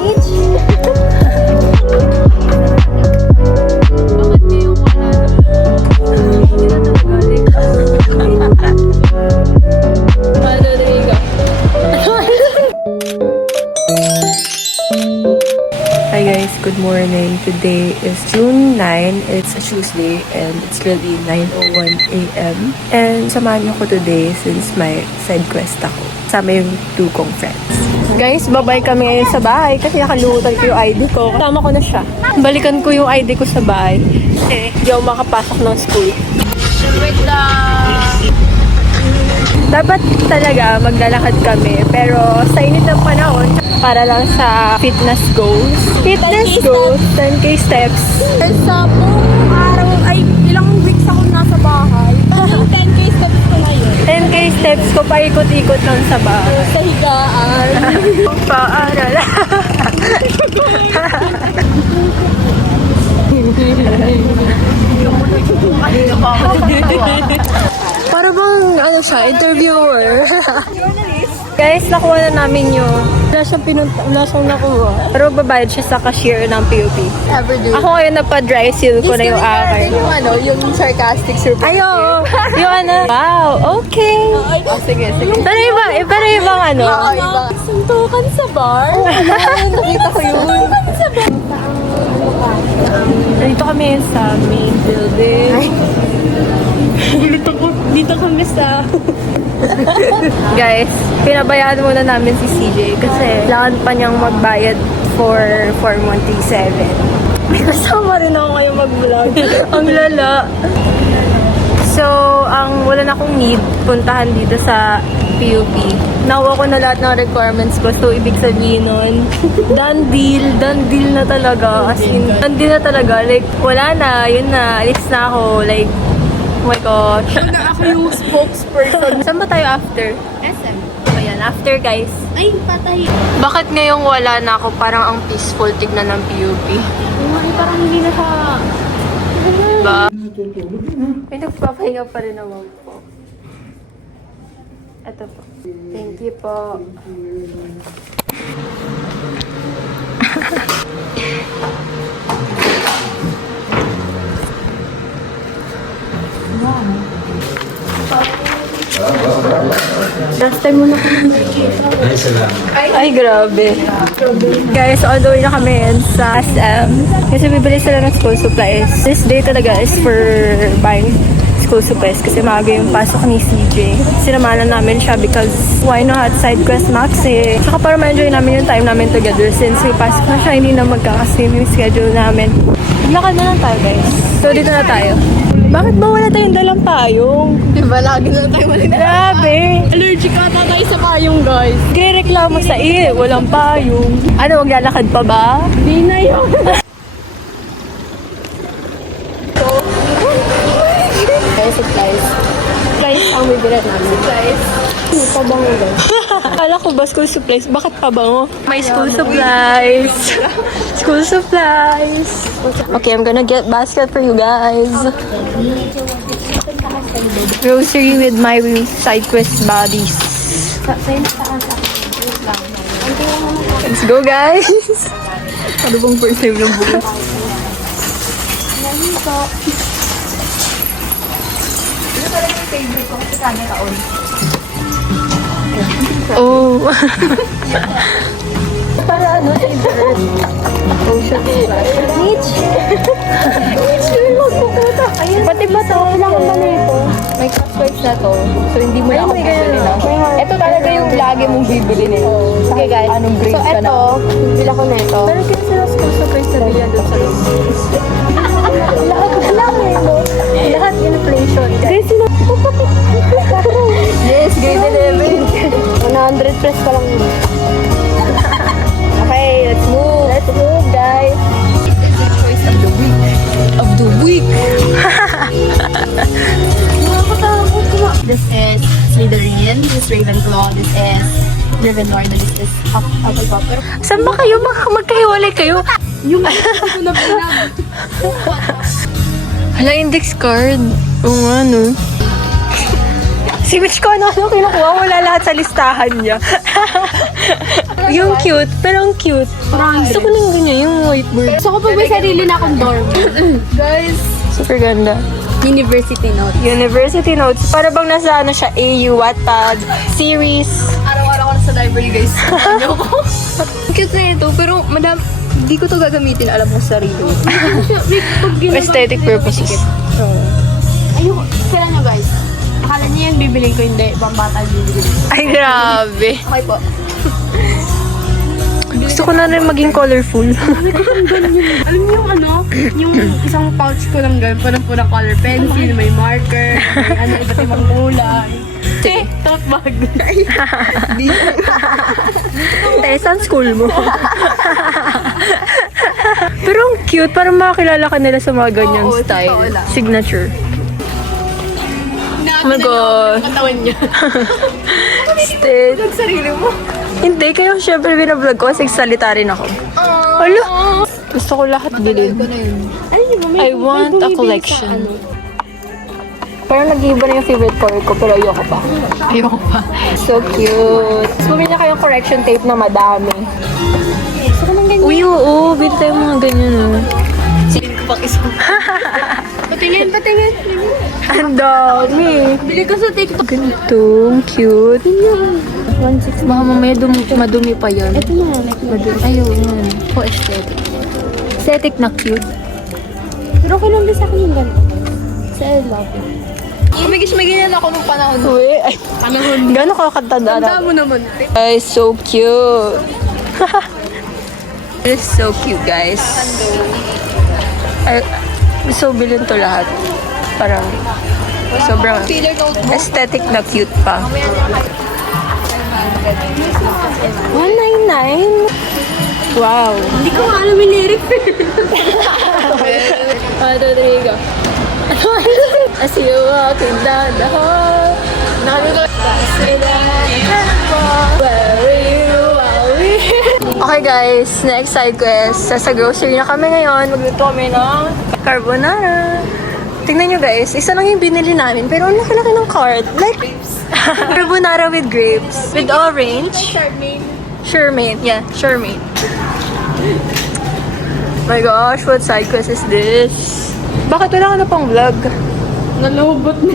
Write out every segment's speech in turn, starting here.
Bakit ngayon wala na? Hindi na talaga. Ano, there you go. Hi guys, good morning. Today is June 9. It's a Tuesday and it's currently 9:01 a.m. And samahan niyo ko today since may side quest ako. Sama yung 2 kong friends. Guys, babay kami ngayon sa bahay kasi nakalimutan ko yung ID ko. Tama ko na siya. Balikan ko yung ID ko sa bahay. Kasi hindi ako makapasok ng school. Wait lang. Dapat talaga maglalakad kami pero sa init ng panahon para lang sa fitness goals. Fitness goals, 10k steps. Sa buong araw, ay ilang weeks ako nasa bahay. 10k steps ko ngayon. 10k steps ko paikot-ikot lang sa bahay. Sa higaan. Paaral. Para bang ano siya, interviewer. Guys, nakuha na namin yung wala siyang nakuha. Pero babayad siya sa cashier ng PUP. Ever do. Ako ngayon napa-dry seal ko na yung akin. Yung ano, yung sarcastic surprise. Ayo! Yung ano? Wow, okay. Oh, sige. Pero ibang ano? Oo, iba. Suntukan sa bar. Nakita ko yun. Dito kami sa main building. Dito kami sa... Guys, pinabayaan muna namin si CJ kasi kailangan pa niyang magbayad for Form 137. May kasama rin ako ngayon mag-vlog. Ang lala. So, ang wala na akong need puntahan dito sa PUP. Nakuha ko na lahat ng requirements ko. So, ibig sabihin nun, done deal na talaga. As in, done deal na talaga. Like, wala na, yun na, alis na ako. Like, oh my gosh. Ako yung spokesperson. Saan ba tayo after? SM. Ayan, after guys. Ay, patay. Bakit ngayong wala na ako parang ang peaceful tignan ng PUP? Ay, parang hindi na siya... Diba? May nagpapahinga pa rin naman po. Ito po. Thank you po. Last time mo na kami nakikita. Ay, grabe. Guys, on the way na kami sa SM. Kasi bibili sila ng school supplies. This day talaga is for buying school supplies kasi maaga yung pasok ni CJ. Sinamahan namin siya because why not? Side quest max eh. Saka para ma-enjoy namin yung time namin together since may pasok na siya, hindi na magkakasin yung schedule namin. Lakad na lang tayo guys. So dito na tayo. Bakit ba wala tayong dalang payong? Diba, lagi na tayo malina. Grabe! Allergic ata tayo sa payong, guys. Reklamo sa walang payong. Ano, maglalakad pa ba? Hindi na yun. Guys, supplies. Supplies ang bibili namin. Supplies. Ano pa bang guys? Akala ko ba school supplies? Bakit pa ba? May school supplies. School supplies. Okay, I'm gonna get basket for you guys. Grocery with my side quest buddies. Let's go guys! Ano bang first time ng bukas? Ito talaga yung favorite ko kasi camera on. Oh. Para ano, favorite. Ocean Beach. Beach yung magpupunta. Pati ba to? Kailangan ba na ito? May crosswords na to. So hindi mo na ako bibili na. Ito talaga yung lagi mong bibili nito. Okay guys. Anong grade ka na? So ito, bibili ko na ito. Pero kaya sila school supplies na bilya doon sa loob. Lahat inflation. Guys, Yes, grade 11. 100 plus pa lang yun. Okay, let's move. Let's move, guys. This is the choice of the week. of the week. This is Slytherin. This is Ravenclaw. This is Gryffindor. This is Hufflepuff. Pero Saan ba kayo? Magkahiwalay kayo? yung ko na pinag. Hala, index card. Oo nga, no? Si Mitch ko ano kinukuha, wala lahat sa listahan niya. Yung cute, pero ang cute. Gusto ko ng ganyan, yung whiteboard. Gusto ko pag may sarili na akong dorm. Guys, Super ganda. university notes. University notes. Para bang nasa ano siya, AU, Wattpad, series. Araw-araw ko na sa library, guys. Ano ko? Cute na ito, pero madam, hindi ko to gagamitin, alam mo sa sarili. Aesthetic purposes. Ayoko. Kaya nyo, guys. Akala niyo yung bibiling ko, hindi. Ibang bata yung bibiling ko. Ay, grabe. Okay po. Gusto ko na rin maging colorful. Alam niyo yung ano? Yung isang pouch ko lang ganun. Parang pura color pencil, may marker, may ano, iba't ibang kulay. Tote bag. Saan school mo? Pero ang cute, parang makakilala ka nila sa mga ganyang Oo, style. totoo lang. Signature. Oh my God. Katawan niya. Stitch. Sarili mo. Hindi, kayo syempre binablog ko kasi salita rin ako. Alo! Gusto ko lahat bilhin. Ano yun? I want a collection. Parang nag-iba na yung favorite color ko, pero ayoko pa. Ayoko pa. So cute. Tapos bumili na kayong correction tape na madami. Gusto ko ng ganyan. Uy, oo. Bili tayo mga ganyan, oh. Silin ko pang isang. Patingin. Ang dami. Bili ko sa TikTok. Ganito. Ang cute. 160. Baka mamaya madumi pa yan. Ito na. Madumi. Ayun, yan. For aesthetic. Aesthetic na cute. Pero okay lang din sa akin yung ganito. Kasi I love it. Kumigis may ganyan ako nung panahon. Uy, ay. Panahon. Gano'n kakatanda na? Tanda mo naman. Guys, so cute. It's so cute, guys. Ay, so bilhin to lahat. Parang sobrang Filler notebook. aesthetic na cute pa. 199? Wow. Hindi ko alam yung lyrics. 1, 2, 3, go. As you walking down the hall, okay guys, next side quest. Sa grocery na kami ngayon. Magluto kami ng carbonara. Tingnan nyo guys, isa lang yung binili namin. Pero ang laki-laki ng cart. Like, carbonara with grapes. With orange. Shermaine. Yeah, Shermaine. My gosh, what side quest is this? Bakit wala ka na pang vlog? Nalobot na.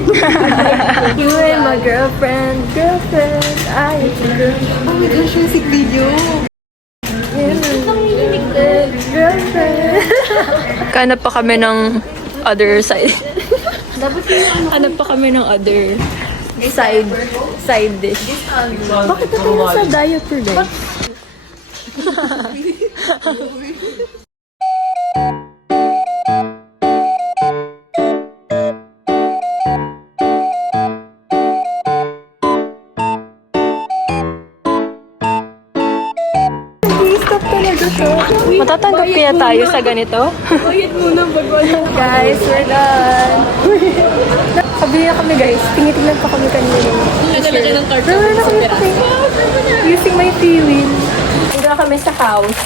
You and my girlfriend, I Oh my gosh, music video. Hanap pa kami ng other side. Hanap pa kami ng other side dish. Bakit ito sa diet per guys? Matatanggap kaya tayo sa ganito? Bayad muna pag wala. Guys, we're done. Kabili na kami guys. Tingin-tingnan pa kami kanina. Nagalagay ng card Wala na kami using my P-Win. Hindi na kami sa house.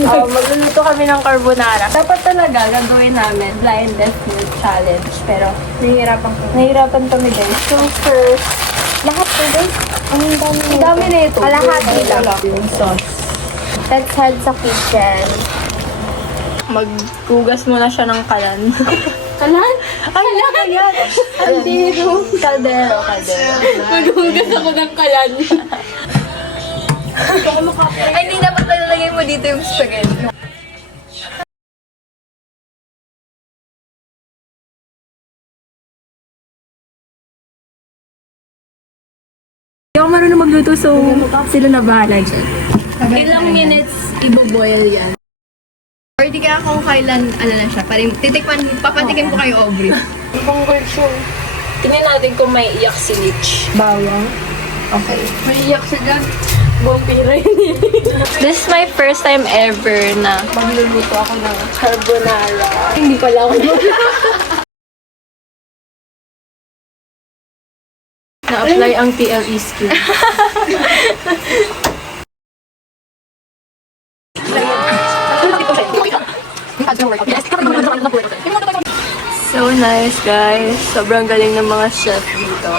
Magluluto kami ng carbonara. Dapat talaga gagawin namin blindness food challenge. Pero nahihirapan kami guys. So first, lahat po guys. Ang dami na ito. Kalahati lang. Yung sauce. Let's head sa kitchen. Maghugas muna siya ng kalan. Kalan? Ay, yan! Kaldero. Kaldero. Maghugas ako ng kalan. Ay, hindi dapat nalalagay mo dito yung spaghetti. Hindi ako marunong magluto, so sila na bahala dyan. Ilang minutes iboboil yan? Or di kaya kung kailan, ano na siya, parang papatikin ko kayo, Aubrey. Ibang version. Tingnan natin kung may iyak si Lich. Bawang. Okay. May iyak siya dyan. Vampira yun. This is my first time ever na magluluto ako ng carbonara. Hindi pala ako na-apply ang TLE skill. So nice, guys. Sobrang galing ng mga chef dito.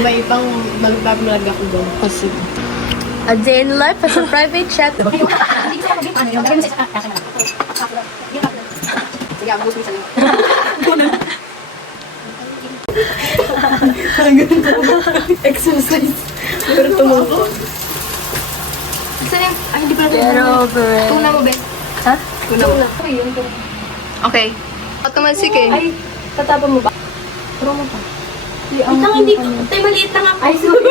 May ibang mag-vlog ako doon. Kasi, A day in life as a private chef. Exercise. Pero tumuko. Ay, hindi pala get over it. Tuna mo, Ben. Ha? Tuna. Okay. Automatic eh. Ay, tatapon mo ba? Turo mo pa. Ang hindi ko. Tay, maliit lang ako. Ay, sorry.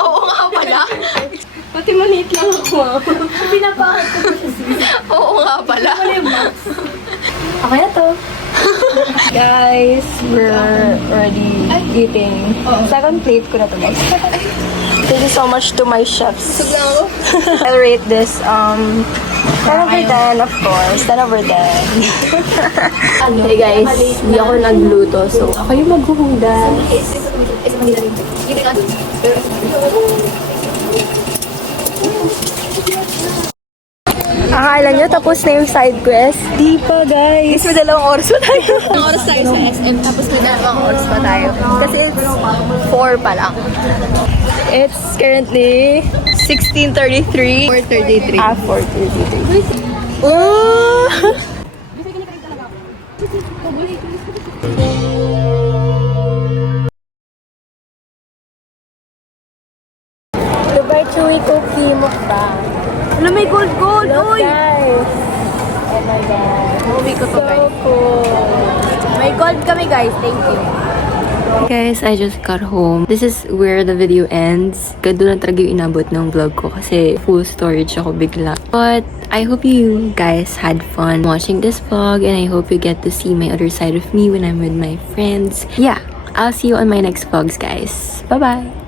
Oo nga pala. Pati maliit lang ako. Pinapakot ko pa siya. Oo nga pala. Okay na to. Guys, we're already eating. Second plate ko na to, guys. Thank you so much to my chefs. Sugla ako. I'll rate this 10 over 10, of course. 10 over 10. Hey guys, hindi ako nagluto, so ako yung maghuhudas. Akala nyo tapos na yung side quest? Di pa, guys. May dalawang oras pa tayo. Ang oras tayo sa SM, tapos may dalawang oras pa tayo. Kasi it's 4 pa lang. It's currently 16:33. 4:33. 4:33. Ooh! Dubai Chewy Cookie Mukbang. Alam, may gold. Look, Uy! guys. Oh my God. Movie ko to, So guys. cool. May gold kami, guys. Thank you. Guys, I just got home. This is where the video ends. Gado na talaga yung inabot ng vlog ko kasi full storage ako bigla. But I hope you guys had fun watching this vlog and I hope you get to see my other side of me when I'm with my friends. Yeah, I'll see you on my next vlogs, guys. Bye-bye!